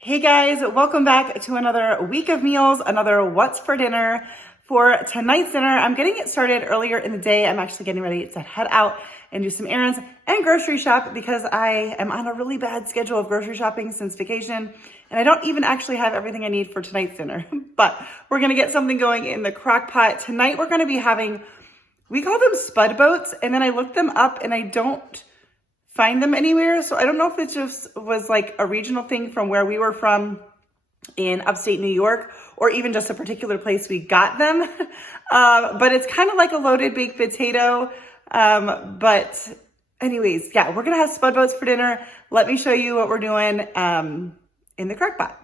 Hey guys, welcome back to another week of meals, another what's for dinner. For tonight's dinner, I'm getting it started earlier in the day. I'm actually getting ready to head out and do some errands and grocery shop because I am on a really bad schedule of grocery shopping since vacation. And I don't even actually have everything I need for tonight's dinner, but we're gonna get something going in the crock pot. Tonight, we're gonna be having, we call them Spud Boats, and then I looked them up and I don't find them anywhere. So I don't know if it just was like a regional thing from where we were from in upstate New York, or even just a particular place we got them. But it's kind of like a loaded baked potato. But anyways, yeah, we're gonna have Spud Boats for dinner. Let me show you what we're doing in the crock pot.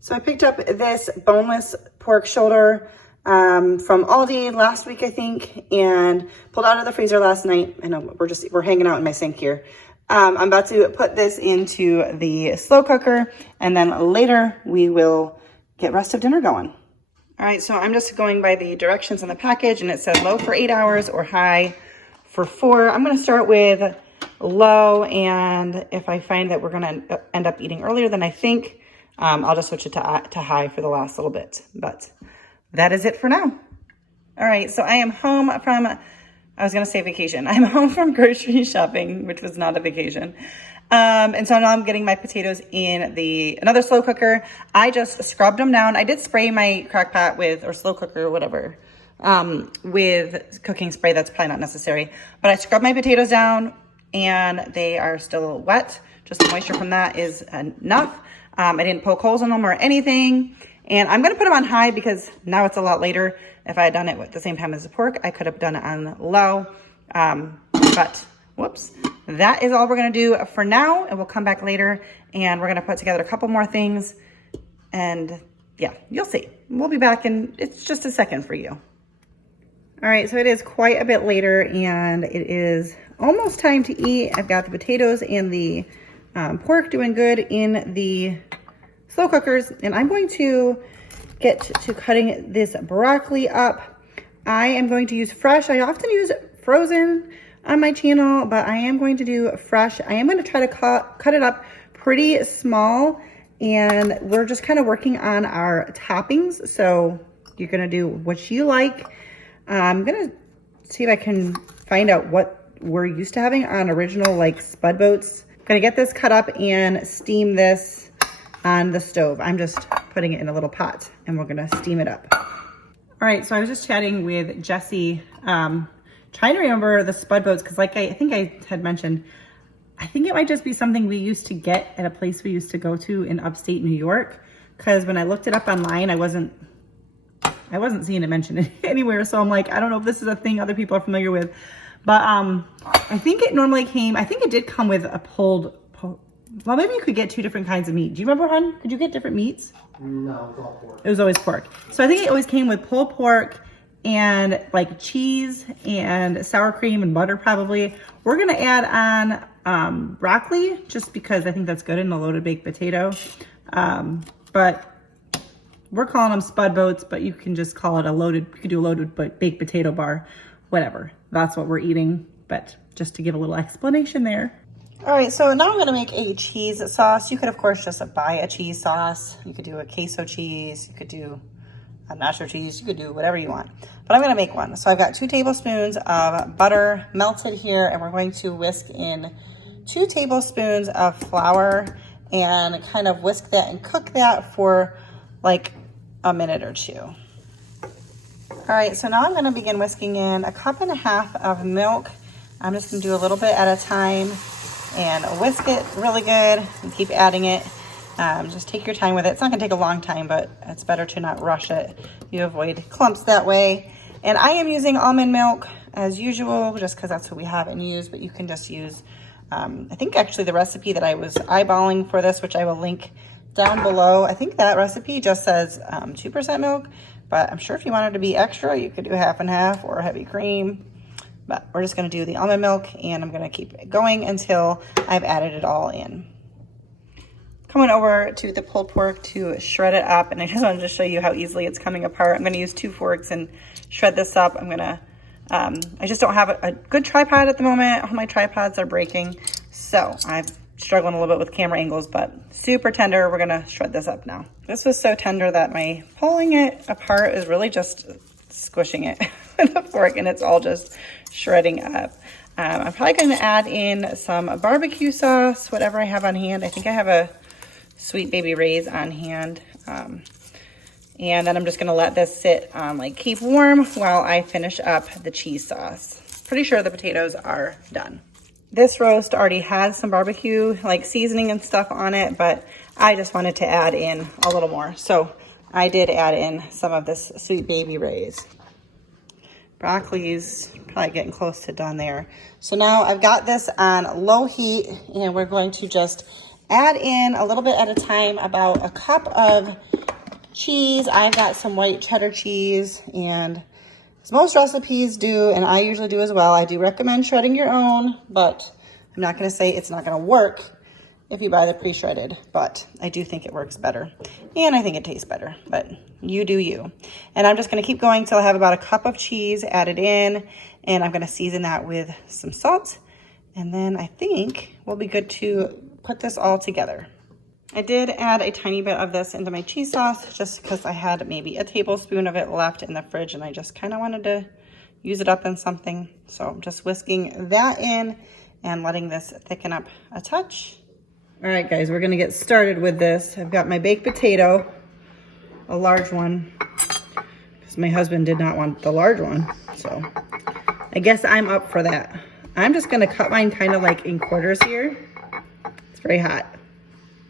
So I picked up this boneless pork shoulder from Aldi last week, I think, and pulled out of the freezer last night. I know we're hanging out in my sink here. I'm about to put this into the slow cooker, and then later we will get rest of dinner going. All right, so I'm just going by the directions on the package, and it said low for 8 hours or high for 4. I'm gonna start with low, and if I find that we're gonna end up eating earlier than I think, I'll just switch it to high for the last little bit, but that is it for now. All right, so I am home from, I was gonna say vacation. I'm home from grocery shopping, which was not a vacation. And so now I'm getting my potatoes in another slow cooker. I just scrubbed them down. I did spray my crock pot with, or slow cooker, or whatever, with cooking spray. That's probably not necessary. But I scrubbed my potatoes down and they are still wet. Just the moisture from that is enough. I didn't poke holes in them or anything. And I'm gonna put them on high because now it's a lot later. If I had done it at the same time as the pork, I could have done it on low. But whoops, that is all we're gonna do for now. And we'll come back later and we're gonna put together a couple more things. And yeah, you'll see. We'll be back in, it's just a second for you. All right, so it is quite a bit later and it is almost time to eat. I've got the potatoes and the pork doing good in the slow cookers, and I'm going to get to cutting this broccoli up. I am going to use fresh. I often use frozen on my channel, but I am going to do fresh. I am going to try to cut it up pretty small, and we're just kind of working on our toppings. So you're going to do what you like. I'm going to see if I can find out what we're used to having on original like Spud Boats. I'm going to get this cut up and steam this on the stove. I'm just putting it in a little pot and we're gonna steam it up. All right, so I was just chatting with Jessie, trying to remember the Spud Boats, because like I think I had mentioned, I think it might just be something we used to get at a place we used to go to in upstate New York, because when I looked it up online, I wasn't seeing it mentioned anywhere. So I'm like, I don't know if this is a thing other people are familiar with, but I think it normally came, I think it did come with a pulled, well, maybe you could get 2 different kinds of meat. Do you remember, hon? Could you get different meats? No, it was all pork. It was always pork. So I think it always came with pulled pork and like cheese and sour cream and butter probably. We're gonna add on broccoli just because I think that's good in a loaded baked potato. But we're calling them Spud Boats, but you can just call it you could do a loaded baked potato bar, whatever. That's what we're eating, but just to give a little explanation there. All right, so now I'm gonna make a cheese sauce. You could, of course, just buy a cheese sauce. You could do a queso cheese. You could do a nacho cheese. You could do whatever you want. But I'm gonna make one. So I've got 2 tablespoons of butter melted here, and we're going to whisk in 2 tablespoons of flour and kind of whisk that and cook that for like a minute or 2. All right, so now I'm gonna begin whisking in 1.5 cups of milk. I'm just gonna do a little bit at a time and whisk it really good and keep adding it. Just take your time with it. It's not gonna take a long time, but it's better to not rush it. You avoid clumps that way. And I am using almond milk as usual, just because that's what we have and use, but you can just use, I think actually the recipe that I was eyeballing for this, which I will link down below, I think that recipe just says 2% milk, but I'm sure if you wanted to be extra, you could do half and half or heavy cream. But we're just gonna do the almond milk, and I'm gonna keep it going until I've added it all in. Coming over to the pulled pork to shred it up, and I just wanted to show you how easily it's coming apart. I'm gonna use 2 forks and shred this up. I'm gonna, I just don't have a good tripod at the moment. All my tripods are breaking. So I've struggling a little bit with camera angles, but super tender. We're gonna shred this up now. This was so tender that my pulling it apart is really just squishing it with a fork, and it's all just shredding up. I'm probably gonna add in some barbecue sauce, whatever I have on hand. I think I have a Sweet Baby Ray's on hand. And then I'm just gonna let this sit like keep warm while I finish up the cheese sauce. Pretty sure the potatoes are done. This roast already has some barbecue like seasoning and stuff on it, but I just wanted to add in a little more. So I did add in some of this Sweet Baby Ray's. Broccoli's probably getting close to done there. So now I've got this on low heat, and we're going to just add in a little bit at a time, about a cup of cheese. I've got some white cheddar cheese, and as most recipes do, and I usually do as well, I do recommend shredding your own, but I'm not gonna say it's not gonna work if you buy the pre-shredded, but I do think it works better. And I think it tastes better, but you do you. And I'm just gonna keep going till I have about a cup of cheese added in, and I'm gonna season that with some salt. And then I think we'll be good to put this all together. I did add a tiny bit of this into my cheese sauce just because I had maybe a tablespoon of it left in the fridge, and I just kind of wanted to use it up in something. So I'm just whisking that in and letting this thicken up a touch. All right, guys, we're gonna get started with this. I've got my baked potato, a large one, because my husband did not want the large one. So I guess I'm up for that. I'm just gonna cut mine kind of like in quarters here. It's very hot.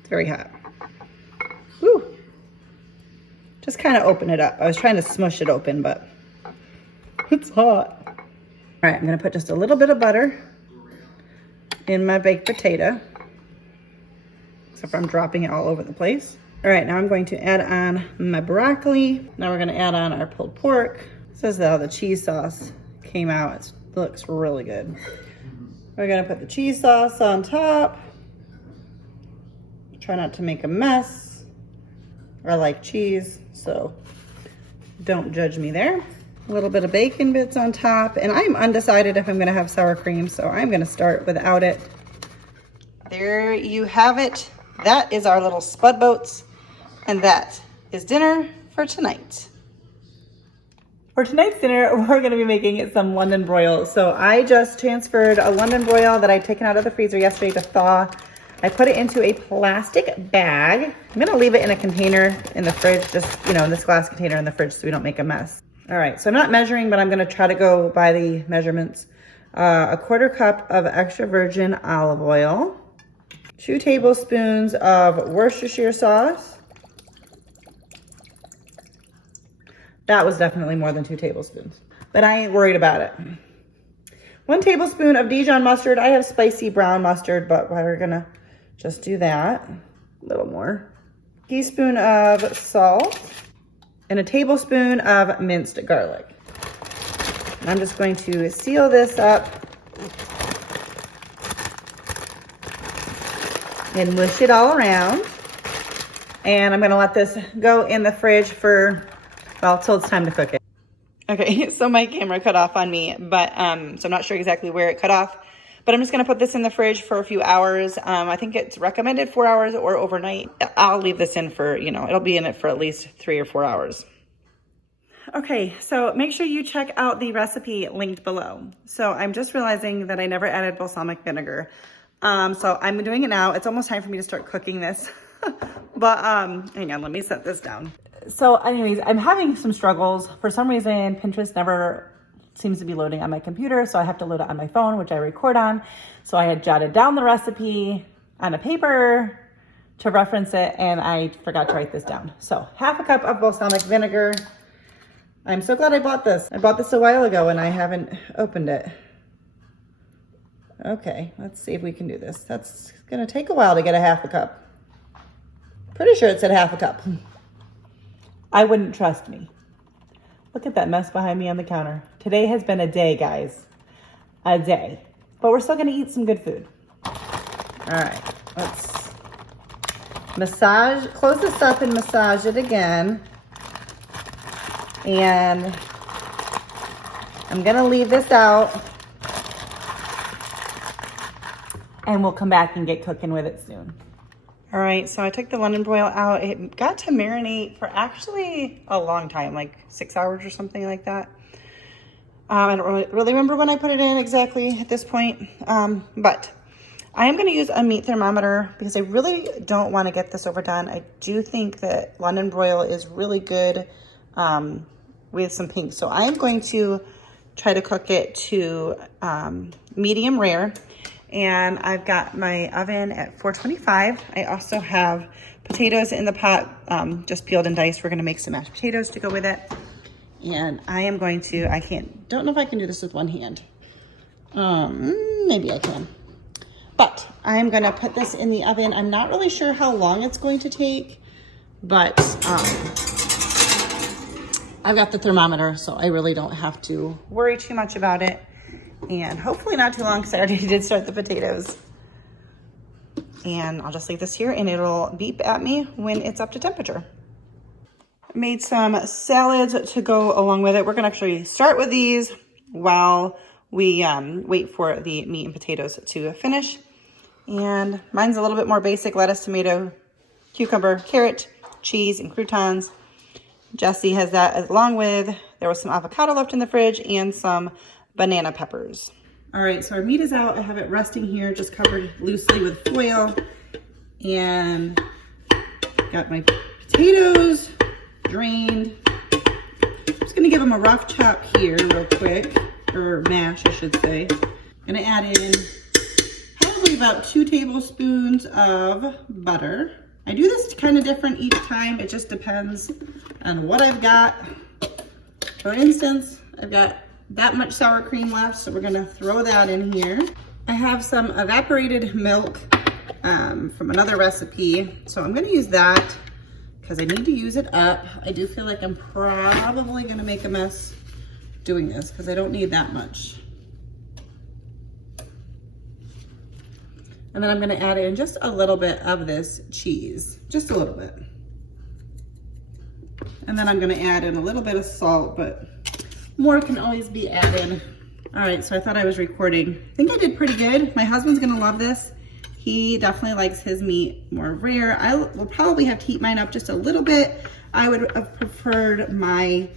Very hot. Woo. Just kind of open it up. I was trying to smush it open, but it's hot. All right, I'm gonna put just a little bit of butter in my baked potato, except for I'm dropping it all over the place. All right, now I'm going to add on my broccoli. Now we're gonna add on our pulled pork. This is how the cheese sauce came out. It looks really good. We're gonna put the cheese sauce on top. Try not to make a mess. I like cheese, so don't judge me there. A little bit of bacon bits on top, and I'm undecided if I'm gonna have sour cream, so I'm gonna start without it. There you have it. That is our little Spud Boats, and that is dinner for tonight. For tonight's dinner, we're gonna be making some London broil. So I just transferred a London broil that I'd taken out of the freezer yesterday to thaw. I put it into a plastic bag. I'm gonna leave it in a container in the fridge, just, you know, in this glass container in the fridge so we don't make a mess. All right, so I'm not measuring, but I'm gonna try to go by the measurements. A 1/4 cup of extra virgin olive oil, 2 tablespoons of Worcestershire sauce. That was definitely more than 2 tablespoons, but I ain't worried about it. 1 tablespoon of Dijon mustard. I have spicy brown mustard, but we're gonna just do that, a little more. Teaspoon of salt and a tablespoon of minced garlic. I'm just going to seal this up and mush it all around. And I'm gonna let this go in the fridge for, well, till it's time to cook it. Okay, so my camera cut off on me, but so I'm not sure exactly where it cut off. But I'm just gonna put this in the fridge for a few hours. I think it's recommended 4 hours or overnight. I'll leave this in for, you know, it'll be in it for at least 3 or 4 hours. Okay, so make sure you check out the recipe linked below. So I'm just realizing that I never added balsamic vinegar. So I'm doing it now. It's almost time for me to start cooking this. But hang on, let me set this down. So anyways, I'm having some struggles. For some reason, Pinterest never seems to be loading on my computer, so I have to load it on my phone, which I record on. So I had jotted down the recipe on a paper to reference it, and I forgot to write this down. So 1/2 cup of balsamic vinegar. I'm so glad I bought this. I bought this a while ago and I haven't opened it. Okay, let's see if we can do this. That's gonna take a while to get a 1/2 cup. Pretty sure it said 1/2 cup. I wouldn't trust me. Look at that mess behind me on the counter. Today has been a day, guys. A day. But we're still gonna eat some good food. All right, let's close this up and massage it again. And I'm gonna leave this out. and we'll come back and get cooking with it soon. All right, so I took the London broil out. It got to marinate for actually a long time, like 6 hours or something like that. I don't really remember when I put it in exactly at this point, but I am gonna use a meat thermometer because I really don't wanna get this overdone. I do think that London broil is really good with some pink. So I am going to try to cook it to medium rare. And I've got my oven at 425. I also have potatoes in the pot, just peeled and diced. We're gonna make some mashed potatoes to go with it. And I am going to, don't know if I can do this with one hand. Maybe I can. But I'm gonna put this in the oven. I'm not really sure how long it's going to take, but I've got the thermometer, so I really don't have to worry too much about it. And hopefully not too long because I already did start the potatoes. And I'll just leave this here and it'll beep at me when it's up to temperature. I made some salads to go along with it. We're gonna actually start with these while we wait for the meat and potatoes to finish. And mine's a little bit more basic: lettuce, tomato, cucumber, carrot, cheese, and croutons. Jessie has that along with, there was some avocado left in the fridge and some banana peppers. All right, so our meat is out. I have it resting here, just covered loosely with foil. And got my potatoes drained. I'm just gonna give them a rough chop here real quick, or mash, I should say. I'm gonna add in probably about 2 tablespoons of butter. I do this kind of different each time. It just depends on what I've got. For instance, I've got that much sour cream left, so we're gonna throw that in here. I have some evaporated milk from another recipe, so I'm gonna use that because I need to use it up. I do feel like I'm probably gonna make a mess doing this because I don't need that much. And then I'm gonna add in just a little bit of this cheese, just a little bit. And then I'm gonna add in a little bit of salt, but more can always be added. All right, so I thought I was recording. I think I did pretty good. My husband's gonna love this. He definitely likes his meat more rare. I will probably have to heat mine up just a little bit. I would have preferred mine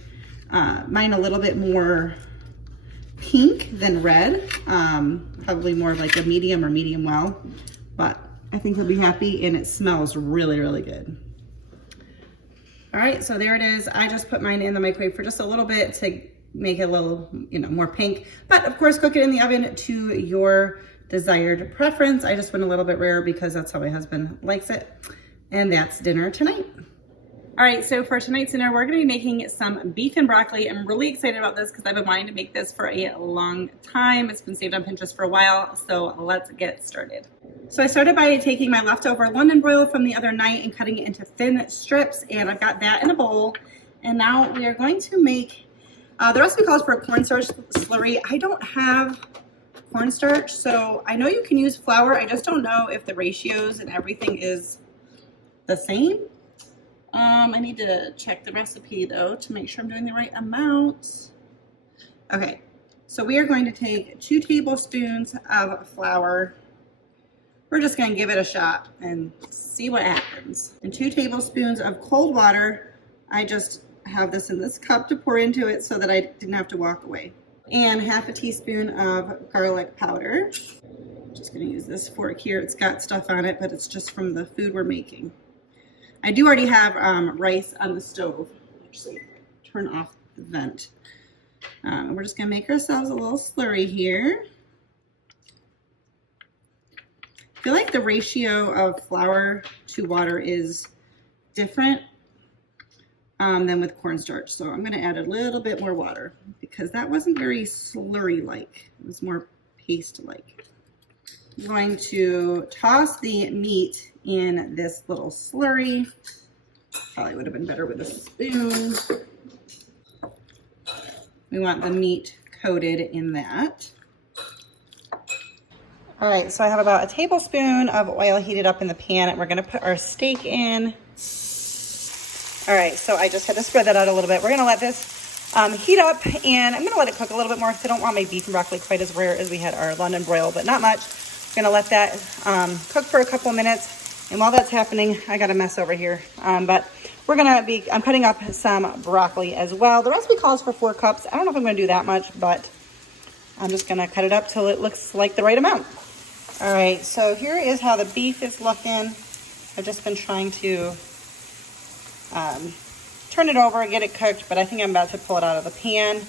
a little bit more pink than red. Probably more of like a medium or medium well, but I think he'll be happy and it smells really, really good. All right, so there it is. I just put mine in the microwave for just a little bit to make it a little, more pink, but of course cook it in the oven to your desired preference. I just went a little bit rare because that's how my husband likes it. And that's dinner tonight. All right, so for tonight's dinner, we're gonna be making some beef and broccoli. I'm really excited about this because I've been wanting to make this for a long time. It's been saved on Pinterest for a while, so let's get started. So I started by taking my leftover London broil from the other night and cutting it into thin strips, and I've got that in a bowl. And now we are going to make, the recipe calls for a cornstarch slurry. I don't have cornstarch, so I know you can use flour. I just don't know if the ratios and everything is the same. I need to check the recipe though to make sure I'm doing the right amount. Okay, so we are going to take 2 tablespoons of flour. We're just gonna give it a shot and see what happens. And 2 tablespoons of cold water. I just have this in this cup to pour into it so that I didn't have to walk away. And half a teaspoon of garlic powder. Just gonna use this fork here. It's got stuff on it, but it's just from the food we're making. I do already have rice on the stove. Actually, turn off the vent. We're just gonna make ourselves a little slurry here. I feel like the ratio of flour to water is different than with cornstarch. So I'm gonna add a little bit more water because that wasn't very slurry-like. It was more paste-like. I'm going to toss the meat in this little slurry. Probably would have been better with a spoon. We want the meat coated in that. All right, so I have about a tablespoon of oil heated up in the pan, and we're gonna put our steak in. All right, so I just had to spread that out a little bit. We're gonna let this heat up, and I'm gonna let it cook a little bit more because I don't want my beef and broccoli quite as rare as we had our London broil, but not much. Gonna let that cook for a couple of minutes. And while that's happening, I got a mess over here. But I'm cutting up some broccoli as well. The recipe calls for 4 cups. I don't know if I'm gonna do that much, but I'm just gonna cut it up till it looks like the right amount. All right, so here is how the beef is looking. I've just been trying to turn it over and get it cooked, but I think I'm about to pull it out of the pan.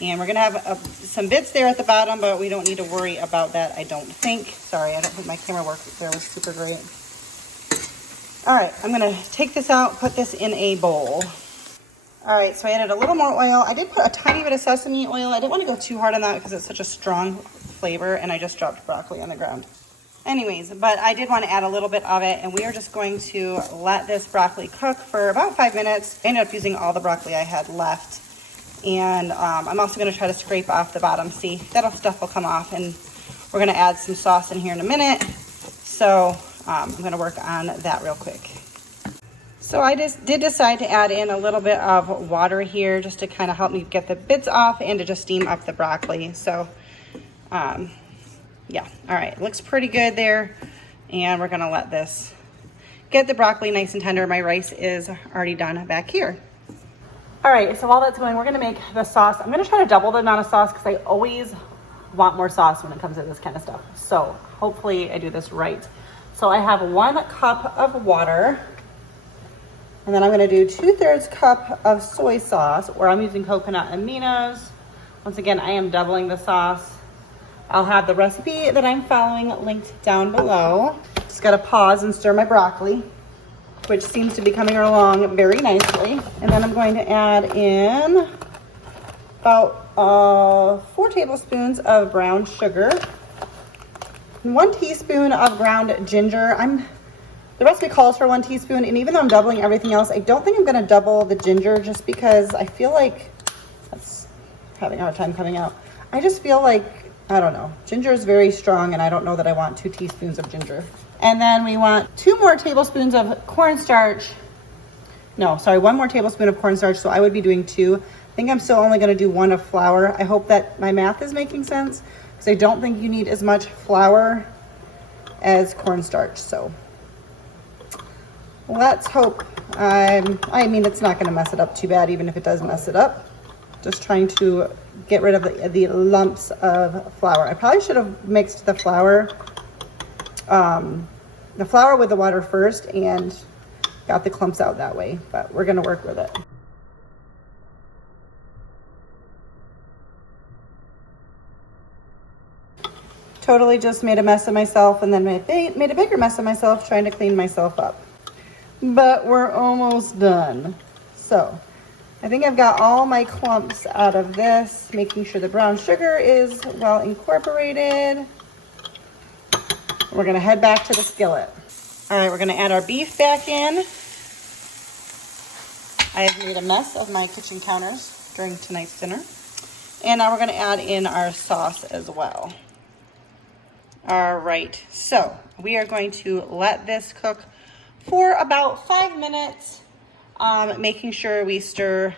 And we're gonna have some bits there at the bottom, but we don't need to worry about that, I don't think. Sorry, I don't think my camera work there was super great. All right, I'm gonna take this out, put this in a bowl. All right, so I added a little more oil. I did put a tiny bit of sesame oil. I didn't want to go too hard on that because it's such a strong flavor, and I just dropped broccoli on the ground. Anyways, but I did want to add a little bit of it, and we are just going to let this broccoli cook for about 5 minutes. I ended up using all the broccoli I had left. And I'm also going to try to scrape off the bottom. See, that stuff will come off, and we're going to add some sauce in here in a minute. So I'm going to work on that real quick. So I just did decide to add in a little bit of water here just to kind of help me get the bits off and to just steam up the broccoli. So yeah, all right, looks pretty good there. And we're gonna let this get the broccoli nice and tender. My rice is already done back here. All right, so while that's going, we're gonna make the sauce. I'm gonna try to double the amount of sauce because I always want more sauce when it comes to this kind of stuff. So hopefully I do this right. So I have 1 cup of water. And then I'm gonna do 2/3 cup of soy sauce, or I'm using coconut aminos. Once again, I am doubling the sauce. I'll have the recipe that I'm following linked down below. Just gotta pause and stir my broccoli, which seems to be coming along very nicely. And then I'm going to add in about 4 tablespoons of brown sugar, 1 teaspoon of ground ginger. The recipe calls for 1 teaspoon, and even though I'm doubling everything else, I don't think I'm gonna double the ginger just because I feel like that's having a hard time coming out. I just feel like, I don't know, ginger is very strong, and I don't know that I want 2 teaspoons of ginger. And then we want 2 more tablespoons of cornstarch. No, sorry, 1 more tablespoon of cornstarch, so I would be doing 2. I think I'm still only gonna do 1 of flour. I hope that my math is making sense, because I don't think you need as much flour as cornstarch, so. Let's hope. I mean, it's not gonna mess it up too bad, even if it does mess it up. Just trying to get rid of the lumps of flour. I probably should have mixed the flour with the water first and got the clumps out that way, but we're gonna work with it. Totally just made a mess of myself, and then made a bigger mess of myself trying to clean myself up. But we're almost done. So I think I've got all my clumps out of this, making sure the brown sugar is well incorporated. We're gonna head back to the skillet. All right, we're gonna add our beef back in. I have made a mess of my kitchen counters during tonight's dinner. And now we're gonna add in our sauce as well. All right, so we are going to let this cook for about 5 minutes, making sure we stir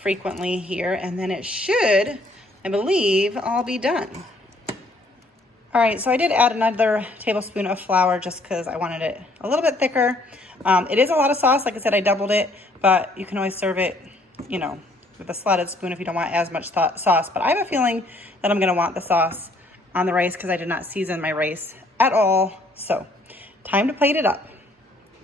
frequently here, and then it should, I believe, all be done. All right, so I did add another tablespoon of flour just because I wanted it a little bit thicker. It is a lot of sauce. Like I said, I doubled it, but you can always serve it, you know, with a slotted spoon if you don't want as much sauce. But I have a feeling that I'm gonna want the sauce on the rice because I did not season my rice at all. So time to plate it up.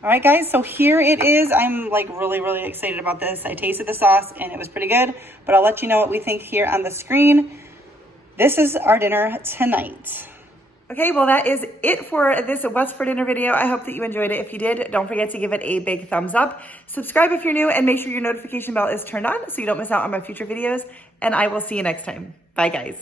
All right, guys, so here it is. I'm like really excited about this. I tasted the sauce and it was pretty good, but I'll let you know what we think here on the screen. This is our dinner tonight. Okay, well, that is it for this What's for Dinner video. I hope that you enjoyed it. If you did, don't forget to give it a big thumbs up. Subscribe if you're new, and make sure your notification bell is turned on so you don't miss out on my future videos. And I will see you next time. Bye, guys.